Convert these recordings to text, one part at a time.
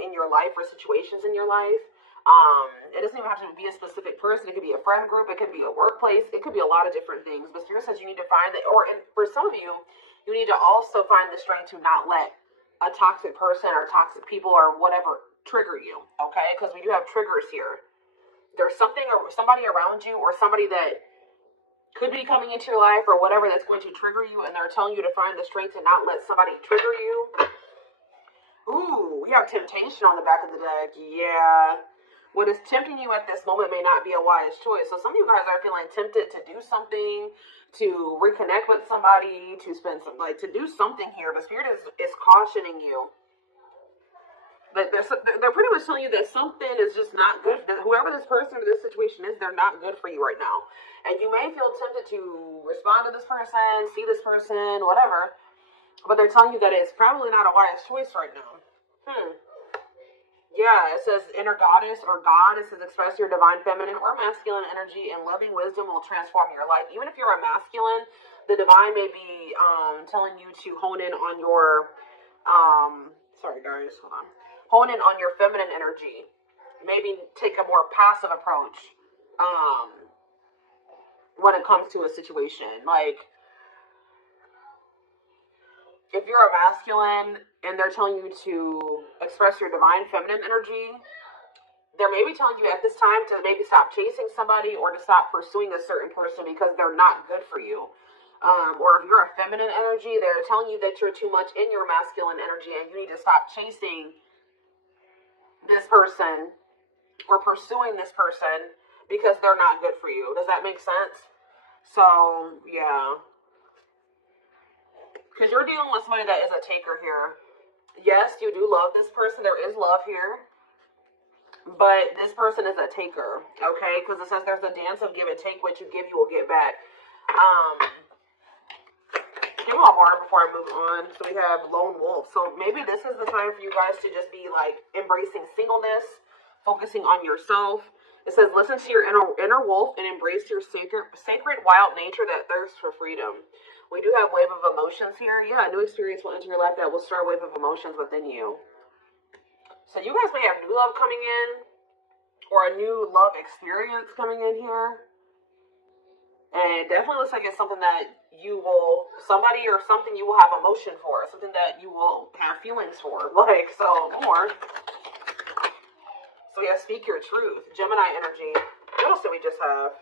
in your life or situations in your life. It doesn't even have to be a specific person. It could be a friend group. It could be a workplace. It could be a lot of different things. But Spirit says you need to find that, and for some of you, you need to also find the strength to not let a toxic person or toxic people or whatever trigger you, okay? Because we do have triggers here. There's something or somebody around you or somebody that could be coming into your life or whatever that's going to trigger you, and they're telling you to find the strength to not let somebody trigger you. Ooh, we have temptation on the back of the deck. Yeah. What is tempting you at this moment may not be a wise choice. So some of you guys are feeling tempted to do something, to reconnect with somebody, to spend some, to do something here. But Spirit is cautioning you. But they're pretty much telling you that something is just not good. Whoever this person or this situation is, they're not good for you right now. And you may feel tempted to respond to this person, see this person, whatever. But they're telling you that it's probably not a wise choice right now. Yeah, it says inner goddess or God. It says express your divine feminine or masculine energy, and loving wisdom will transform your life. Even if you're a masculine, the divine may be telling you to hone in on your, sorry guys, hold on. Hone in on your feminine energy. Maybe take a more passive approach when it comes to a situation. Like, if you're a masculine and they're telling you to express your divine feminine energy, they're maybe telling you at this time to maybe stop chasing somebody or to stop pursuing a certain person because they're not good for you. Or if you're a feminine energy, they're telling you that you're too much in your masculine energy and you need to stop chasing this person or pursuing this person because they're not good for you. Does that make sense? So, yeah. Because you're dealing with somebody that is a taker here. Yes, you do love this person. There is love here. But this person is a taker, okay? Because it says there's a dance of give and take. What you give, you will get back. Give me one more before I move on. So we have lone wolf. So maybe this is the time for you guys to just be like embracing singleness, focusing on yourself. It says listen to your inner wolf and embrace your sacred wild nature that thirsts for freedom. We do have wave of emotions here. Yeah, a new experience will enter your life that will start a wave of emotions within you. So you guys may have new love coming in or a new love experience coming in here. And it definitely looks like it's something that somebody or something you will have emotion for, something that you will have feelings for. Like, so more. So yeah, speak your truth. Gemini energy. What else did we just have?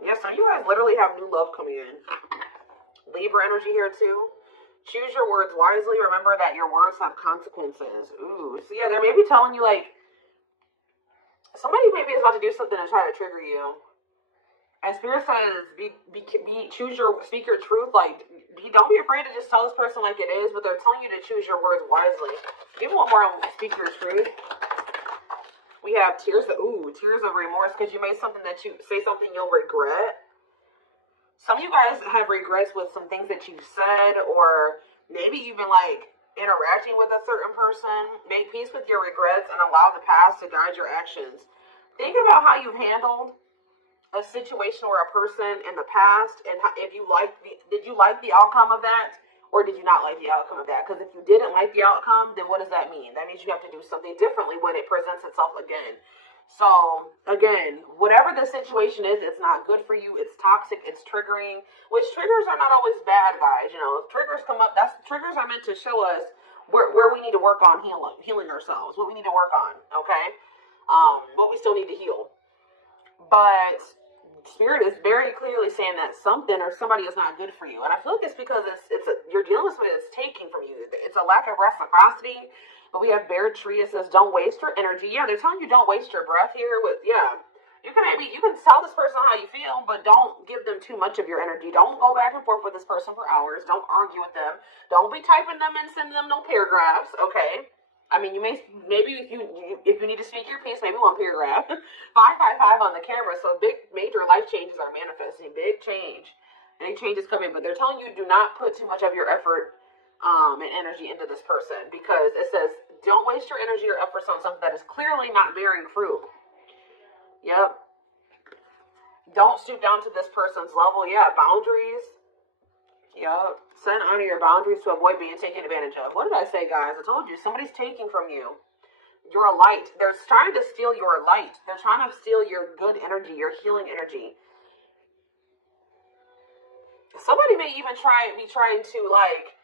Yeah, some of you guys literally have new love coming in. Libra energy here too. Choose your words wisely. Remember that your words have consequences. Ooh. So yeah, they may be telling you like somebody maybe is about to do something to try to trigger you. And Spirit says speak your truth. Like, don't be afraid to just tell this person like it is, but they're telling you to choose your words wisely. Give me one more on speak your truth. We have tears of remorse because you made something that you say something you'll regret. Some of you guys have regrets with some things that you said, or maybe you've been like interacting with a certain person. Make peace with your regrets and allow the past to guide your actions. Think about how you've handled a situation or a person in the past, and did you like the outcome of that? Or did you not like the outcome of that? Because if you didn't like the outcome, then what does that mean? That means you have to do something differently when it presents itself again. So, again, whatever the situation is, it's not good for you. It's toxic. It's triggering. Which triggers are not always bad, guys. You know, if triggers come up, triggers are meant to show us where we need to work on healing ourselves. What we need to work on, okay? What we still need to heal. But Spirit is very clearly saying that something or somebody is not good for you, and I feel like it's because you're dealing with somebody that's taking from you. It's a lack of reciprocity. But we have Bear Tree. It says don't waste your energy. Yeah, they're telling you don't waste your breath here. You can tell this person how you feel, but don't give them too much of your energy. Don't go back and forth with this person for hours. Don't argue with them. Don't be typing them and sending them no paragraphs. Okay. I mean, you maybe if you need to speak your piece, maybe one paragraph. 555 on the camera. So big, major life changes are manifesting. Big change is coming. But they're telling you do not put too much of your effort and energy into this person, because it says don't waste your energy or efforts on something that is clearly not bearing fruit. Yep. Don't stoop down to this person's level. Yeah, boundaries. Yup. Set and honor your boundaries to avoid being taken advantage of. What did I say, guys? I told you, somebody's taking from you. Your light. They're trying to steal your light. They're trying to steal your good energy, your healing energy. Somebody may even be trying to, like,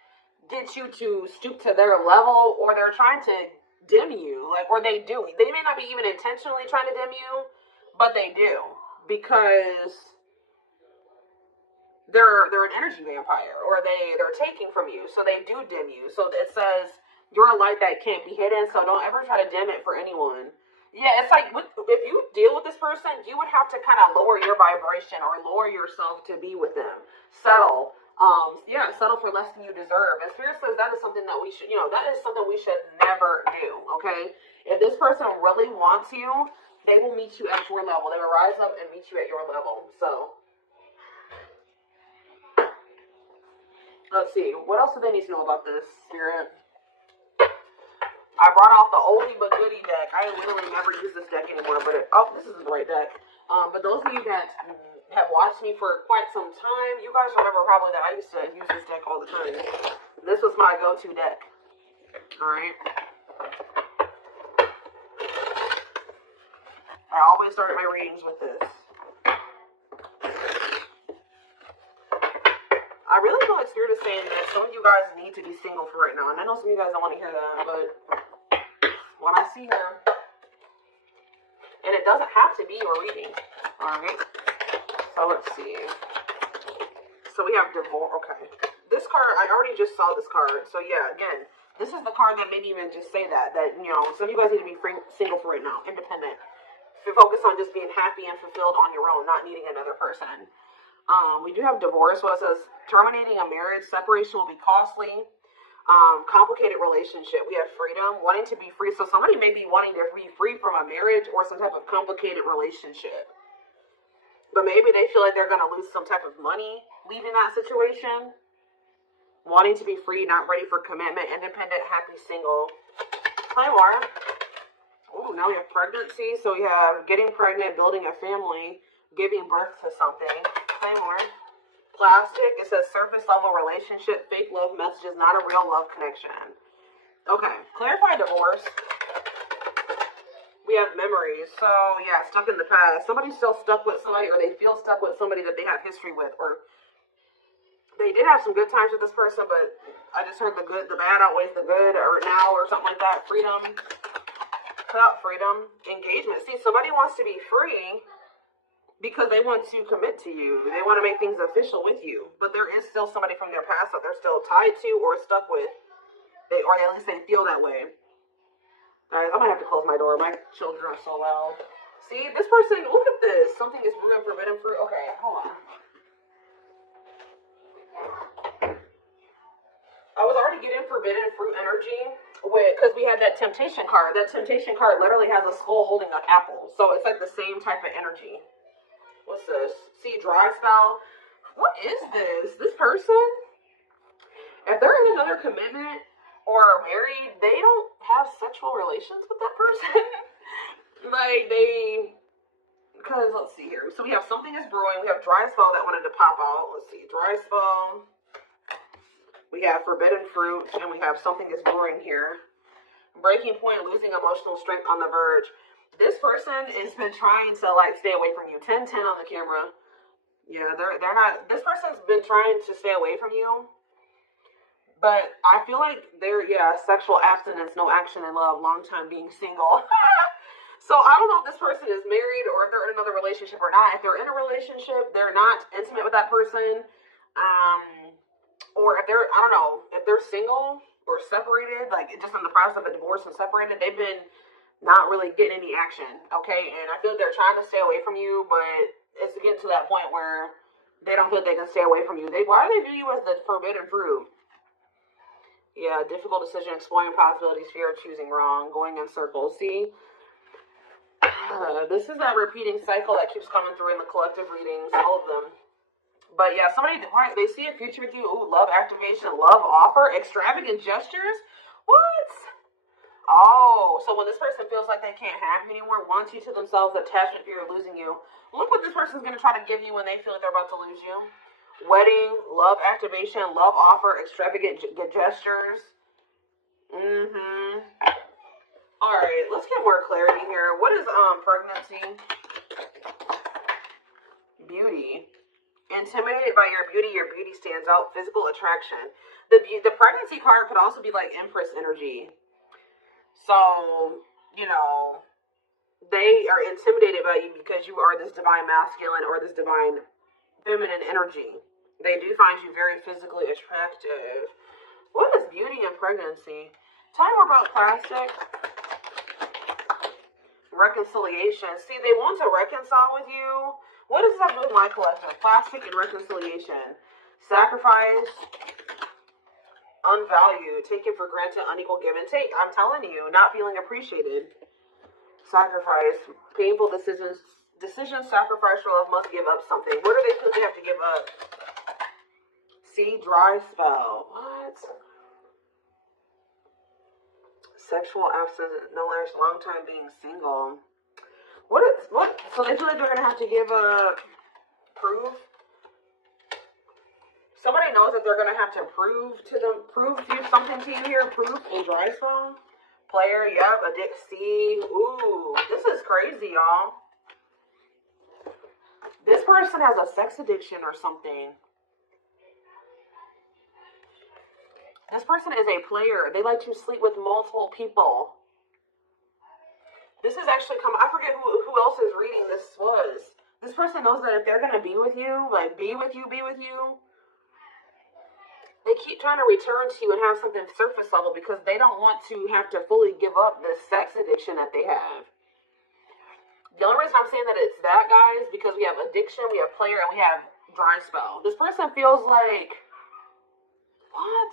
get you to stoop to their level, or they're trying to dim you, like, or they do. They may not be even intentionally trying to dim you, but they do, because they're an energy vampire, or they're taking from you, so they do dim you. So it says you're a light that can't be hidden, so don't ever try to dim it for anyone. Yeah, it's like if you deal with this person, you would have to kind of lower your vibration or lower yourself to be with them. Settle. Settle for less than you deserve. And Spirit says that is something that we should, that is something we should never do, okay? If this person really wants you, they will meet you at your level. They will rise up and meet you at your level. So, let's see. What else do they need to know about this, Spirit? I brought out the oldie but goodie deck. I literally never use this deck anymore, but this isn't the right deck. But those of you that have watched me for quite some time, you guys remember probably that I used to use this deck all the time. This was my go-to deck. Alright. I always started my readings with this. I really feel like Spirit is saying that some of you guys need to be single for right now. And I know some of you guys don't want to hear that, but what I see here, and it doesn't have to be your reading. Alright. So let's see. So we have divorce. Okay. This card, I already just saw this card. So yeah, again, this is the card that made me even just say that some of you guys need to be single for right now. Independent. Focus on just being happy and fulfilled on your own, not needing another person. We do have divorce. What it says, terminating a marriage, separation will be costly. Complicated relationship. We have freedom, wanting to be free. So somebody may be wanting to be free from a marriage or some type of complicated relationship. But maybe they feel like they're going to lose some type of money leaving that situation. Wanting to be free, not ready for commitment, independent, happy, single. Play more. Ooh, now we have pregnancy. So we have getting pregnant, building a family, giving birth to something. Play more. Plastic. It says surface level relationship, fake love messages, not a real love connection. Okay. Clarify divorce. We have memories. So, yeah, stuck in the past. Somebody's still stuck with somebody, or they feel stuck with somebody that they have history with, or they did have some good times with this person, but I just heard the bad outweighs the good, or now, or something like that. Freedom. Put out freedom. Engagement. See, somebody wants to be free because they want to commit to you. They want to make things official with you. But there is still somebody from their past that they're still tied to or stuck with. Or at least they feel that way. Guys, I might have to close my door. My children are so loud. See, this person, look at this. Something is brewing forbidden fruit. Okay, hold on. I was already getting forbidden fruit energy because we had that temptation card. That temptation card literally has a skull holding an apple. So it's like the same type of energy. What's this? See, dry spell. What is this? This person? If they're in another commitment or married, they don't have sexual relations with that person. Because let's see here. So we have something is brewing. We have dry spell that wanted to pop out. Let's see, dry spell. We have forbidden fruit, and we have something is brewing here. Breaking point, losing emotional strength on the verge. This person has been trying to stay away from you. 10-10 on the camera. Yeah, they're not. This person's been trying to stay away from you. But I feel like sexual abstinence, no action in love, long time being single. So I don't know if this person is married or if they're in another relationship or not. If they're in a relationship, they're not intimate with that person. Or if they're, I don't know, if they're single or separated, just in the process of a divorce and separated, they've been not really getting any action, okay? And I feel like they're trying to stay away from you, but it's getting to that point where they don't feel like they can stay away from you. Why do they view you as the forbidden fruit? Yeah, difficult decision, exploring possibilities, fear of choosing wrong, going in circles. See, this is that repeating cycle that keeps coming through in the collective readings, all of them. But yeah, they see a future with you. Ooh, love activation, love offer, extravagant gestures. What? Oh, so when this person feels like they can't have you anymore, wants you to themselves, attachment, fear of losing you. Look what this person's going to try to give you when they feel like they're about to lose you. Wedding, love activation, love offer, extravagant gestures. Alright, let's get more clarity here. What is pregnancy? Beauty. Intimidated by your beauty stands out, physical attraction. The pregnancy card could also be like Empress energy. So, you know, they are intimidated by you because you are this divine masculine or this divine feminine energy. They do find you very physically attractive. What is beauty and pregnancy? Tell me more about plastic. Reconciliation. See, they want to reconcile with you. What does that do with my collective? Plastic and reconciliation. Sacrifice. Unvalued. Taken for granted. Unequal give and take. I'm telling you, not feeling appreciated. Sacrifice. Painful decisions. Decisions sacrifice for love must give up something. What do they feel they have to give up? See, dry spell. What? Sexual absence, no last long time being single. What? So they feel like they're gonna have to give proof. Somebody knows that they're gonna have to prove something to you here. Proof in dry spell. Player, yep, see. Ooh, this is crazy, y'all. This person has a sex addiction or something. This person is a player. They like to sleep with multiple people. This is actually I forget who else's reading this was. This person knows that if they're going to be with you, like be with you, they keep trying to return to you and have something surface level because they don't want to have to fully give up this sex addiction that they have. The only reason I'm saying that it's that, guys, because we have addiction, we have player, and we have dry spell. This person feels like, what?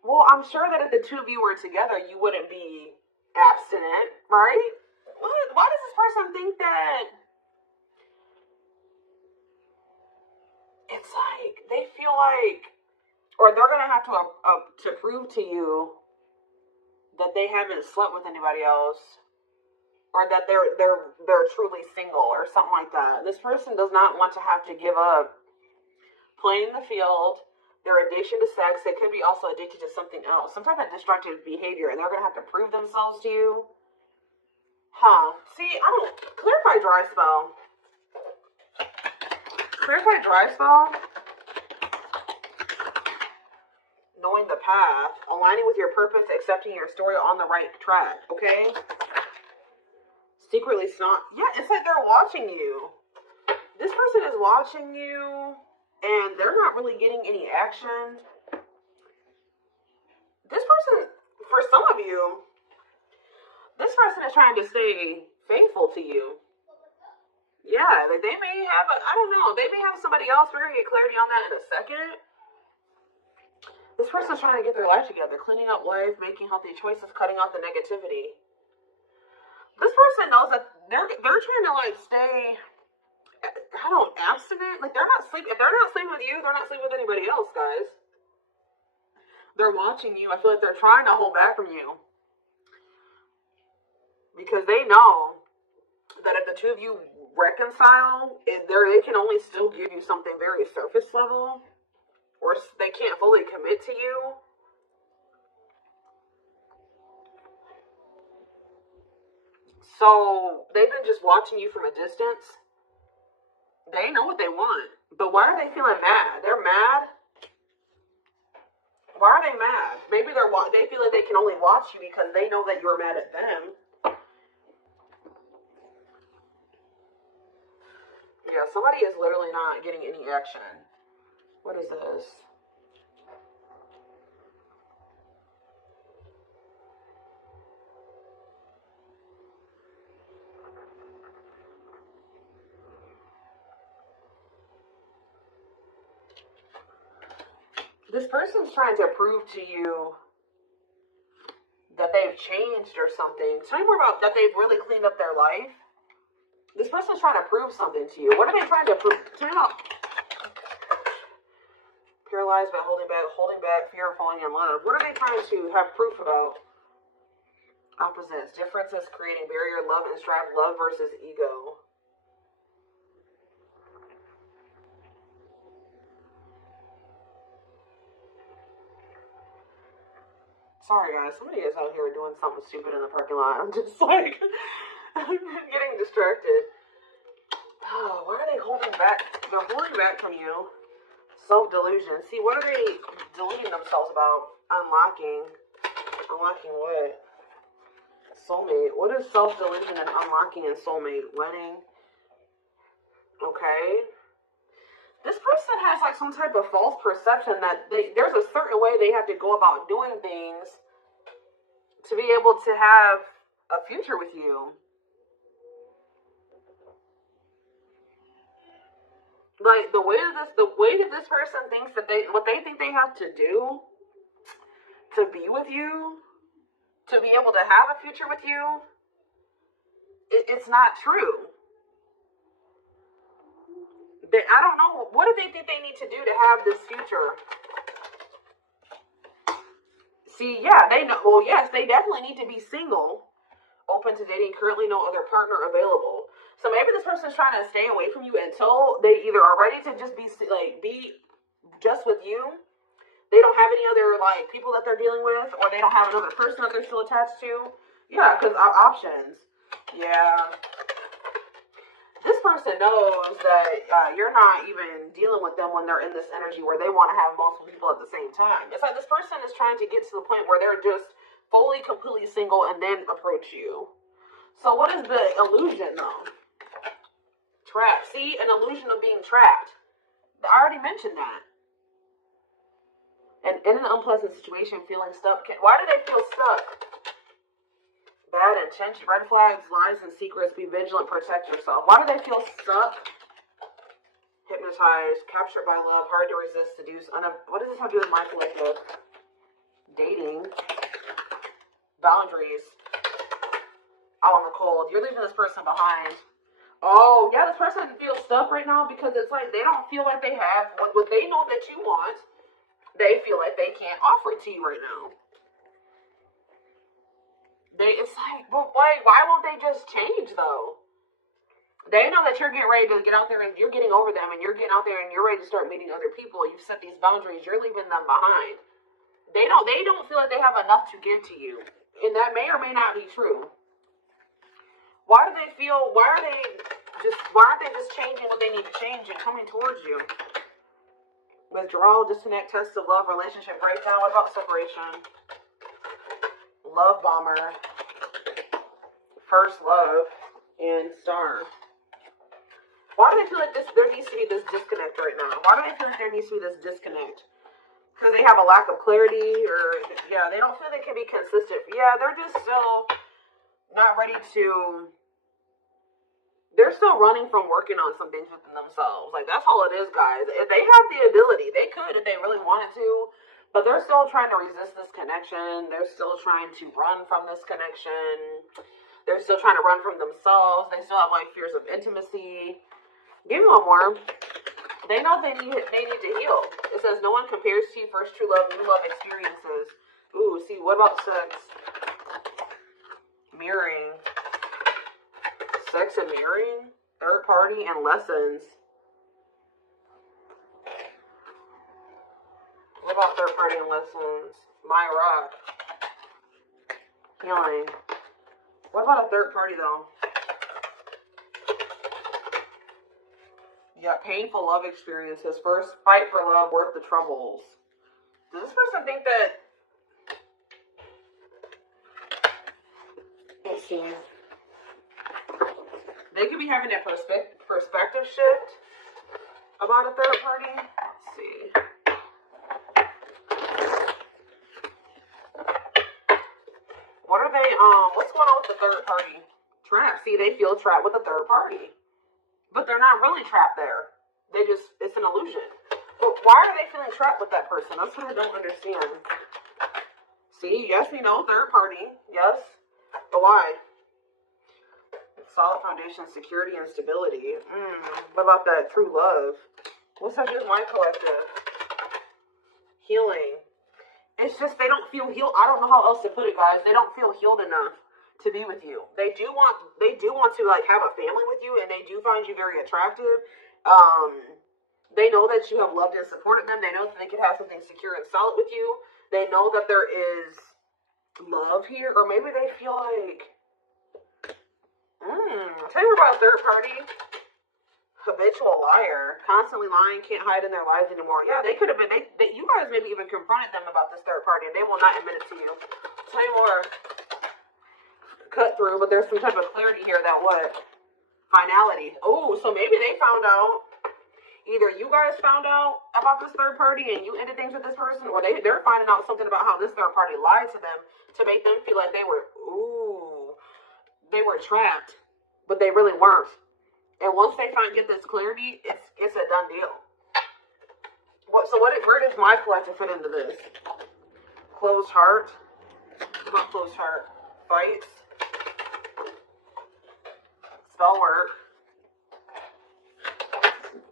Well, I'm sure that if the two of you were together, you wouldn't be abstinent, right? What? Why does this person think that? It's like they feel like, or they're gonna have to prove to you that they haven't slept with anybody else, or that they're truly single, or something like that. This person does not want to have to give up playing the field. Their addiction to sex, they could be also addicted to something else, some type of destructive behavior, and they're gonna have to prove themselves to you. See, I don't clarify dry spell. Clarify dry spell. Knowing the path, aligning with your purpose, accepting your story, on the right track, okay? Secretly snot. Yeah, it's like they're watching you. This person is watching you, and they're not really getting any action. This person, for some of you, this person is trying to stay faithful to you. Yeah, like they may have, I don't know, they may have somebody else. We're going to get clarity on that in a second. This person's trying to get their life together, cleaning up life, making healthy choices, cutting out the negativity. This person knows that they're trying to like stay, I don't know, abstinent. Like they're not sleeping. If they're not sleeping with you, they're not sleeping with anybody else, guys. They're watching you. I feel like they're trying to hold back from you because they know that if the two of you reconcile, they can only still give you something very surface level, or they can't fully commit to you. So they've been just watching you from a distance. They know what they want, but why are they feeling mad? They're mad. Why are they mad? Maybe they feel like they can only watch you because they know that you're mad at them. Yeah, somebody is literally not getting any action. What is this? This person's trying to prove to you that they've changed or something. Tell me more about that. They've really cleaned up their life. This person's trying to prove something to you. What are they trying to prove? Tell me about. Paralyzed by holding back, fear of falling in love. What are they trying to have proof about? Opposites. Differences creating barrier, love and strife, love versus ego. Sorry guys, somebody is out here doing something stupid in the parking lot. I'm just like, I'm getting distracted. Oh, why are they holding back? They're holding back from you. Self-delusion. See, what are they deluding themselves about? Unlocking. Unlocking what? Soulmate. What is self-delusion and unlocking in soulmate? Wedding. Okay. This person has like some type of false perception that there's a certain way they have to go about doing things to be able to have a future with you. Like the way that this person thinks that what they think they have to do to be with you, to be able to have a future with you, it's not true. I don't know. What do they think they need to do to have this future? See, yeah, they know. Well, yes, they definitely need to be single, open to dating, currently no other partner available. So maybe this person's trying to stay away from you until they either are ready to just be just with you. They don't have any other like people that they're dealing with, or they don't have another person that they're still attached to. Yeah, because options. Yeah. This person knows that you're not even dealing with them when they're in this energy where they want to have multiple people at the same time. It's like this person is trying to get to the point where they're just fully, completely single and then approach you. So what is the illusion, though? Trapped. See, an illusion of being trapped. I already mentioned that. And in an unpleasant situation, feeling stuck. Why do they feel stuck? Bad intention, red flags, lies, and secrets. Be vigilant, protect yourself. Why do they feel stuck? Hypnotized, captured by love, hard to resist, seduce. What does this have to do with my collective? Dating. Boundaries. Out in the cold. You're leaving this person behind. Oh, yeah, this person feels stuck right now because it's like they don't feel like they have what they know that you want. They feel like they can't offer it to you right now. It's like, but why won't they just change though? They know that you're getting ready to get out there and you're getting over them and you're getting out there and you're ready to start meeting other people. You've set these boundaries. You're leaving them behind. They don't feel like they have enough to give to you. And that may or may not be true. Why aren't they just changing what they need to change and coming towards you? Withdrawal, disconnect, test of love, relationship breakdown. What about separation? Love bomber, first love, and star. Why do they feel like there needs to be this disconnect right now? Why do they feel like there needs to be this disconnect? Because they have a lack of clarity, or yeah, they don't feel they can be consistent. Yeah, they're just still not ready to. They're still running from working on some things within themselves. Like that's all it is, guys. If they have the ability, they could if they really wanted to. But they're still trying to resist this connection. They're still trying to run from this connection. They're still trying to run from themselves. They still have like fears of intimacy. Give me one more. They know they need to heal. It says no one compares to you. First true love, new love experiences. Ooh, see, what about sex? Mirroring. Sex and mirroring. Third party and lessons. What about third party and lessons? My rock. Healing. What about a third party though? Yeah, painful love experiences. First, fight for love, worth the troubles. Does this person think that... Let's see. They could be having a perspective shift about a third party. Let's see. What are they, what's going on with the third party? Trapped. See, they feel trapped with the third party. But they're not really trapped there. It's an illusion. But why are they feeling trapped with that person? That's what I don't understand. See, yes, we know, third party. Yes. But why? Solid foundation, security, and stability. What about that true love? What's up with my collective? Healing. It's just they don't feel healed. I don't know how else to put it, guys. They don't feel healed enough. to be with you. They do want to like have a family with you, and they do find you very attractive. They know that you have loved and supported them. They know that they could have something secure and solid with you. They know that there is love here, or maybe they feel like, tell you about a third party. Habitual liar, constantly lying, can't hide in their lives anymore. Yeah, they could have been, you guys maybe even confronted them about this third party, and they will not admit it to you. Tell you more. Cut through, but there's some type of clarity here that what? Finality. Oh, so maybe they found out. Either you guys found out about this third party and you ended things with this person, or they're finding out something about how this third party lied to them to make them feel like they were trapped, but they really weren't. And once they get this clarity, it's a done deal. Where does my collective fit into this? Closed heart. What about closed heart? Fights. Spell work.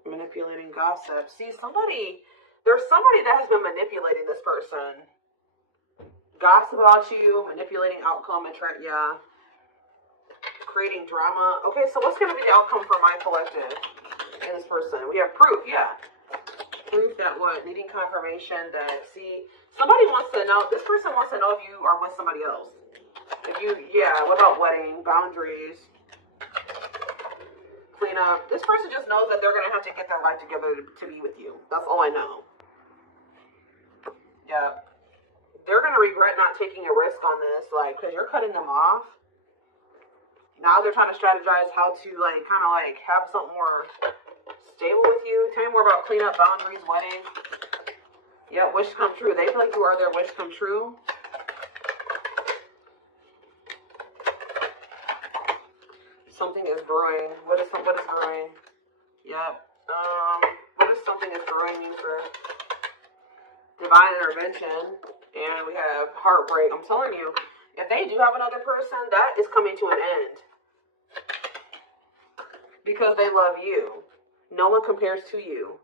Manipulating gossip. See, there's somebody that has been manipulating this person. Gossip about you, manipulating outcome, creating drama. Okay, so what's going to be the outcome for my collective in this person? We have proof, Proof that what? Needing confirmation that, see, somebody wants to know, this person wants to know if you are with somebody else. What about wedding, boundaries, clean up. This person just knows that they're going to have to get their life together to be with you. That's all I know. Yeah. They're going to regret not taking a risk on this, because you're cutting them off. Now they're trying to strategize how to, have something more stable with you. Tell me more about cleanup, boundaries, wedding. Yeah, wish come true. They feel like you are their wish come true. Something is brewing. What is brewing? Yep. What is something is brewing mean for divine intervention? And we have heartbreak. I'm telling you, if they do have another person, that is coming to an end. Because they love you. No one compares to you.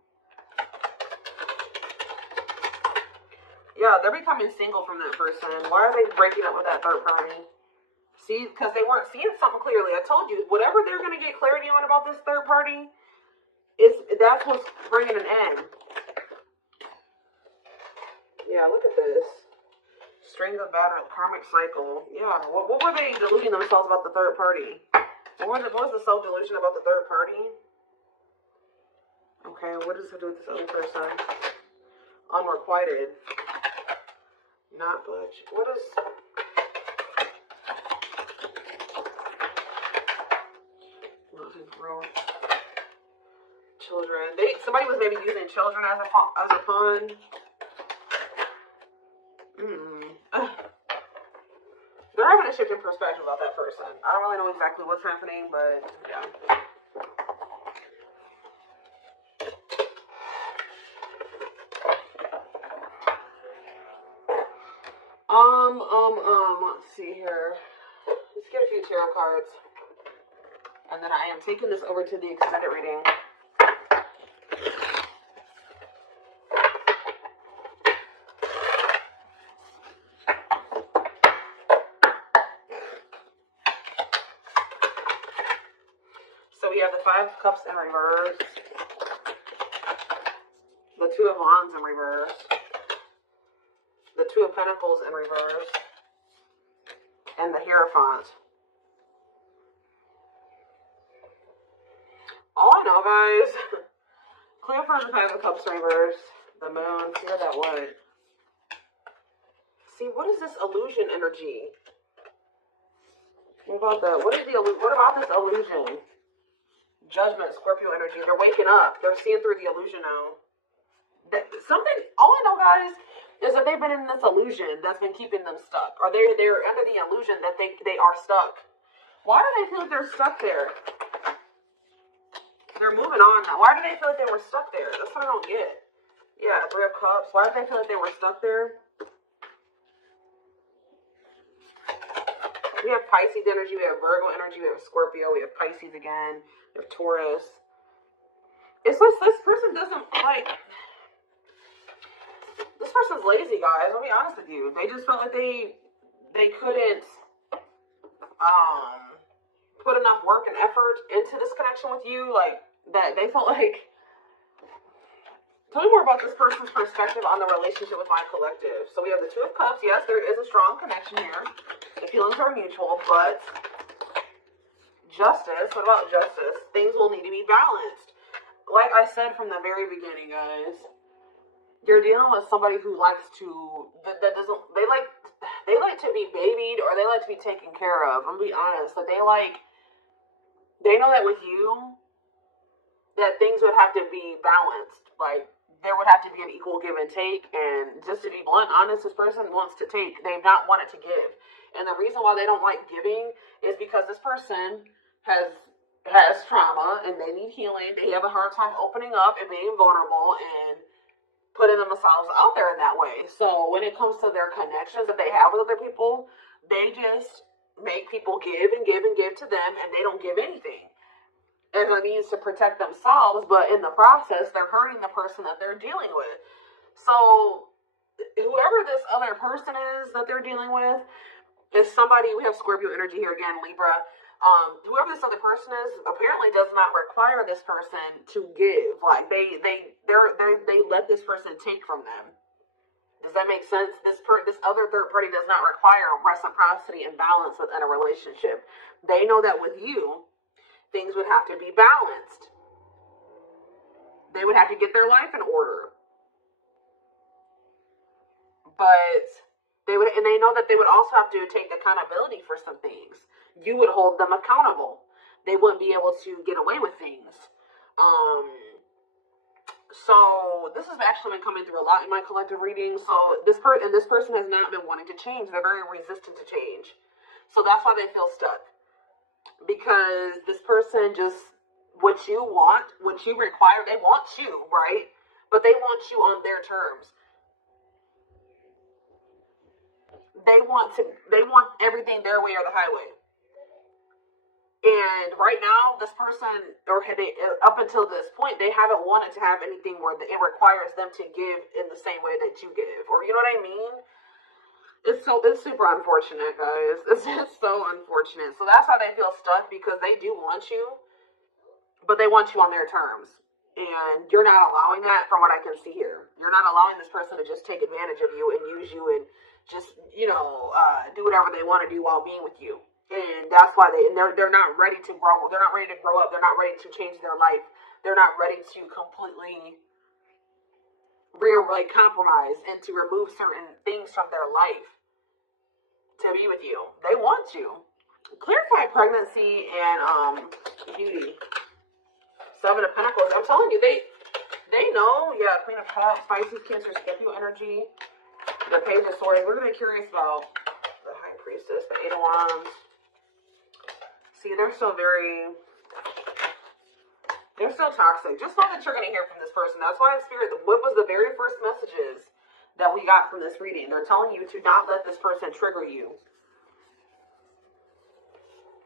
Yeah, they're becoming single from that person. Why are they breaking up with that third party? See, because they weren't seeing something clearly. I told you, whatever they're going to get clarity on about this third party, that's what's bringing an end. Yeah, look at this. String of battle, karmic cycle. Yeah, what were they deluding themselves about the third party? What was the self-delusion about the third party? Okay, what does it do with this other person? Unrequited. Not budge. What is... Love and growth. Children. Somebody was maybe using children as a pawn. They're having a shift in perspective about that person. I don't really know exactly what's happening, but yeah. Let's see here. Let's get a few tarot cards. And then I am taking this over to the extended reading. So we have the Five of Cups in reverse, the Two of Wands in reverse, the Two of Pentacles in reverse, and the Hierophant. All I know, guys, clear from the Five of Cups in reverse, the Moon, clear that wood. See, what is this illusion energy? What about that? What about this illusion? Judgment, Scorpio energy. They're waking up. They're seeing through the illusion now. All I know, guys, is that they've been in this illusion that's been keeping them stuck. Or they're under the illusion that they are stuck. Why do they feel like they're stuck there? They're moving on now. Why do they feel like they were stuck there? That's what I don't get. Yeah, Three of Cups. Why do they feel like they were stuck there? We have Pisces energy, we have Virgo energy, we have Scorpio, we have Pisces again, we have Taurus. It's like this person doesn't this person's lazy, guys. I'll be honest with you. They just felt like they couldn't put enough work and effort into this connection with you, like, that they felt like. Tell me more about this person's perspective on the relationship with my collective. So we have the Two of Cups. Yes, there is a strong connection here. The feelings are mutual, but justice. What about justice? Things will need to be balanced. Like I said from the very beginning, guys, you're dealing with somebody who likes to, they like to be babied, or they like to be taken care of. I'm gonna be honest, that they know that with you, that things would have to be balanced. Like, there would have to be an equal give and take. And just to be blunt, honest, this person wants to take. They've not wanted to give. And the reason why they don't like giving is because this person has trauma and they need healing. They have a hard time opening up and being vulnerable and putting themselves out there in that way. So when it comes to their connections that they have with other people, they just make people give and give and give to them, and they don't give anything as a means to protect themselves, but in the process, they're hurting the person that they're dealing with. So whoever this other person is that they're dealing with is somebody, we have Scorpio energy here again, Libra. Whoever this other person is apparently does not require this person to give. Like, they let this person take from them. Does that make sense? This other third party does not require reciprocity and balance within a relationship. They know that with you, things would have to be balanced. They would have to get their life in order. But they know that they would also have to take accountability for some things. You would hold them accountable. They wouldn't be able to get away with things. So this has actually been coming through a lot in my collective reading. So this person has not been wanting to change. They're very resistant to change. So that's why they feel stuck. Because this person just, what you want, what you require, they want you, right? But they want you on their terms. They want everything their way or the highway. And right now, this person, up until this point, they haven't wanted to have anything where it requires them to give in the same way that you give. Or, you know what I mean? It's super unfortunate, guys. It's just so unfortunate. So that's how they feel stuck, because they do want you, but they want you on their terms. And you're not allowing that, from what I can see here. You're not allowing this person to just take advantage of you and use you and just, do whatever they want to do while being with you. And that's why they're not ready to grow. They're not ready to grow up. They're not ready to change their life. They're not ready to completely compromise and to remove certain things from their life to be with you. They want you. Clarify pregnancy and beauty. Seven of Pentacles. I'm telling you, they know. Yeah, Queen of Cups, Pisces, Cancer, Scorpio energy. The Page of Swords. We're going to be curious about the High Priestess, the Eight of Wands. See, they're so toxic. Just know that you're going to hear from this person. That's why Spirit, what was the very first messages that we got from this reading? They're telling you to not let this person trigger you.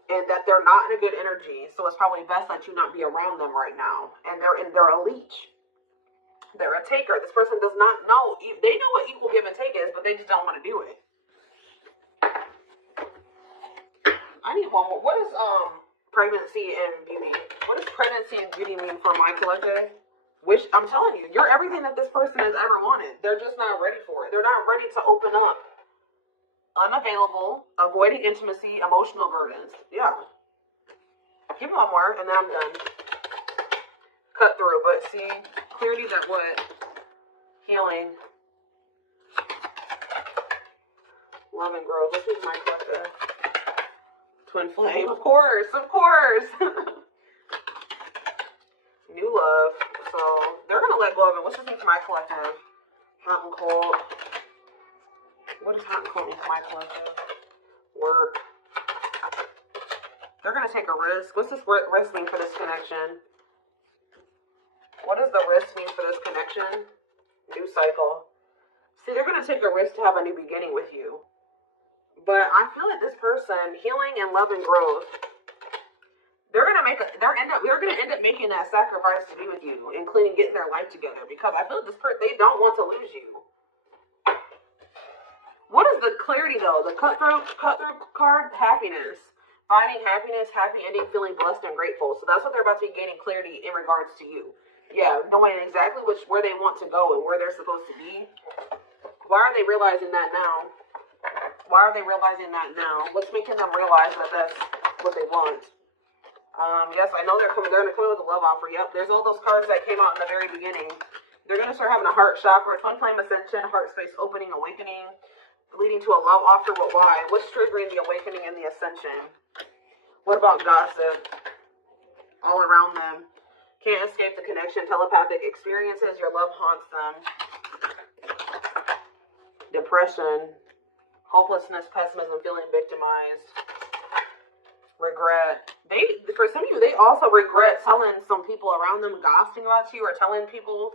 And that they're not in a good energy. So it's probably best that you not be around them right now. And they're a leech. They're a taker. This person does not know. They know what equal give and take is, but they just don't want to do it. I need one more. What is pregnancy and beauty? What does pregnancy and beauty mean for my collective? Which, I'm telling you, you're everything that this person has ever wanted. They're just not ready for it. They're not ready to open up. Unavailable, avoiding intimacy, emotional burdens. Yeah. Give me one more, and then I'm done. Cut through, but see, clarity that what? Healing. Love and growth. This is my collective. Twin flame. Of course. New love. So, they're going to let go of it. What's this mean for my collective? Hot and cold. What does hot and cold mean for my collective? Work. They're going to take a risk. What's this risk mean for this connection? What does the risk mean for this connection? New cycle. See, they're going to take a risk to have a new beginning with you. But I feel like this person, healing and love and growth, they're going to end up making that sacrifice to be with you, including getting their life together. Because I feel like this person, they don't want to lose you. What is the clarity though? The cutthroat card, happiness. Finding happiness, happy ending, feeling blessed and grateful. So that's what they're about to be gaining clarity in regards to you. Yeah, knowing exactly where they want to go and where they're supposed to be. Why are they realizing that now? Why are they realizing that now? What's making them realize that that's what they want? Yes, I know they're going to come with a love offer. Yep, there's all those cards that came out in the very beginning. They're going to start having a heart chakra, twin flame ascension, heart space opening, awakening, leading to a love offer. But why? What's triggering the awakening and the ascension? What about gossip? All around them. Can't escape the connection, telepathic experiences, your love haunts them. Depression, hopelessness, pessimism, feeling victimized. Regret. For some of you, they also regret telling some people around them, gossiping about you, or telling people